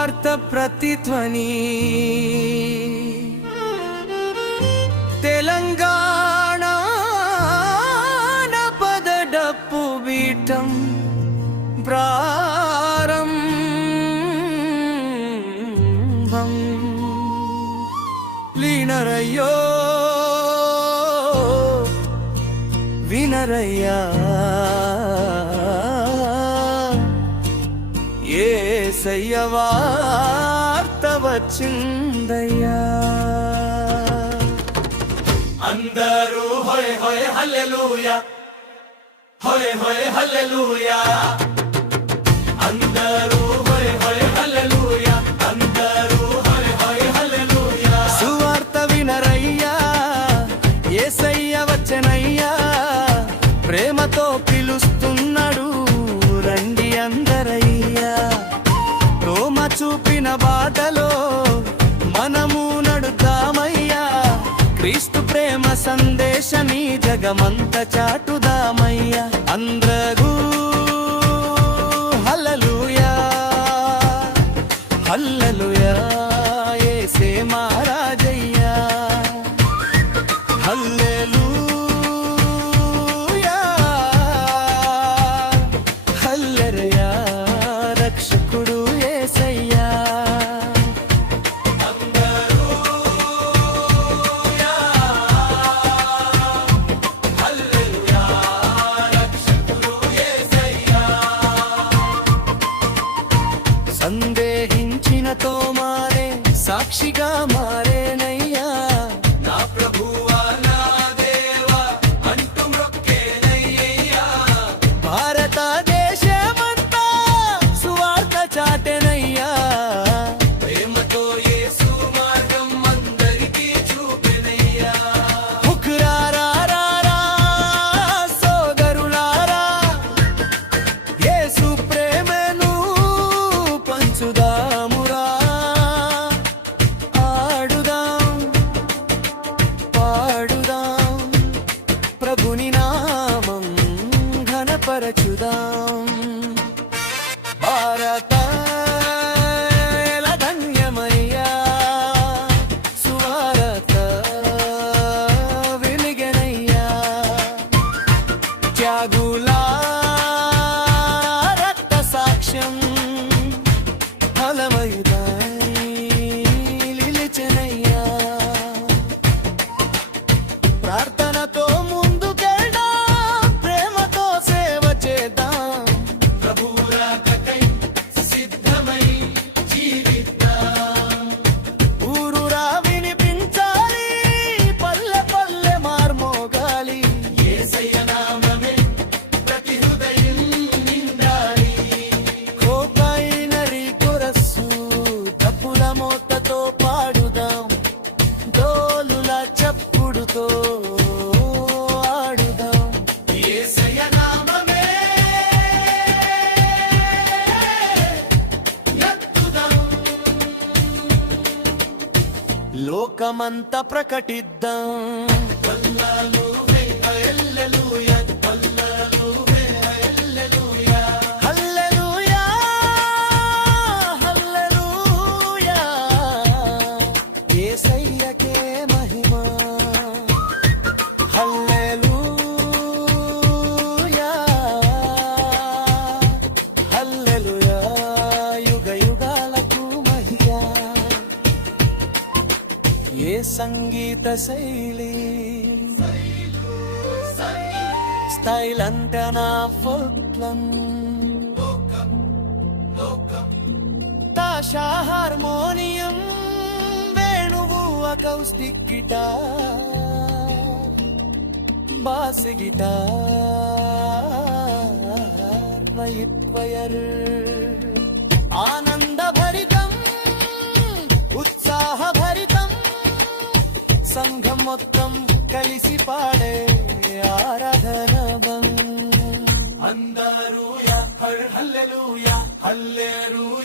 సువార్త ప్రతిధ్వని తెలంగాణ పదడప్పు బీటం ప్రారంభం లీనరయ్యో వినరయ్యా యేసయ్య వార్త వచ్చిందయ్యా. అందరూ హోయ్ హోయ్ హల్లెలూయా, హోయ్ హోయ్ హల్లెలూయా. అందరూ హోయ్ హోయ్ హల్లెలూయా, అందరూ హోయ్ హోయ్ హల్లెలూయా. సువార్త వినరయ్యా, యేసయ్య వచ్చెనయ్యా, ప్రేమతో పిలుస్తున్నాడు రండి అందరయ్యా. తోమ చూపిన బాటలో మనము నడుద్దామయ్యా, క్రీస్తు ప్రేమ సందేశని జగమంత చాటుదామయ్యా. అందరూ హల్లెలూయా హల్లెలూయా, యేసే మహారాజయ్యా. హల్లెలూయా హల్లెలూయా, రక్షకుడు యేసయ్యా. సందేహించిన తోమారే సాక్షిగా మారేనయ్యా. నా ప్రభువా నా దేవా అంటూ మొక్కేనయ్యా. భారతదేశమంతా సువార్త చాటెనయ్యా, ప్రేమతో యేసు మార్గం అందరికీ చూపెనయ్యా. ముఖరారా సోదరులారా, యేసు ప్రేమను పంచుదామురా. ఆడుదాం పాడుదాం, ప్రభుని నామం ఘనపరచుదాం. భారత ధన్యమయ్యా, సువార్త వెలిగెనయ్యా. త్యాగులా రక్త సాక్ష్యం ఫలమయుదై నిలిచెనయ్యా. ప్రార్థనతో ముందుకెళ్దాం, ప్రేమతో సేవ చేద్దాం. ప్రభువు రాకకై సిద్ధమై జీవిద్దాం. ఊరూరా వినిపించాలి, పల్లె పల్లె మార్మోగాలి. యేసయ్య నామమే ప్రతి హృదయం నిండాలి. కోకైనరి కొరస్సు డప్పుల మోతతో పాడుదాం, డోలుల చప్పుడుతో ఆడుదాం. యేసయ్య నామమే ఎత్తుదాం. లోకమంతా ప్రకటిద్దాం. వల్లాలు హే హల్లెలూయా, వల్లాలు హే హల్లెలూయా. హల్లెలూయా హల్లెలూయా, యేసయ్యకే మహిమ. హల్లెలూయా హల్లెలూయా, యుగ యుగాలకు మహిమా. ఏ సంగీత శైలి స్టైల్ అంటే నా ఫోక్లం. తాషా హార్మోనియం, వేణువు అకౌస్టిక్ గిటార్, బాస్ గిటార్, రైట్ వైర్. ఆనందభరితం ఉత్సాహభరితం, సంఘం మొత్తం కలిసి పాడే ఆరాధన. అందరూ యా హల్లెలూయా, హల్లెలూయా.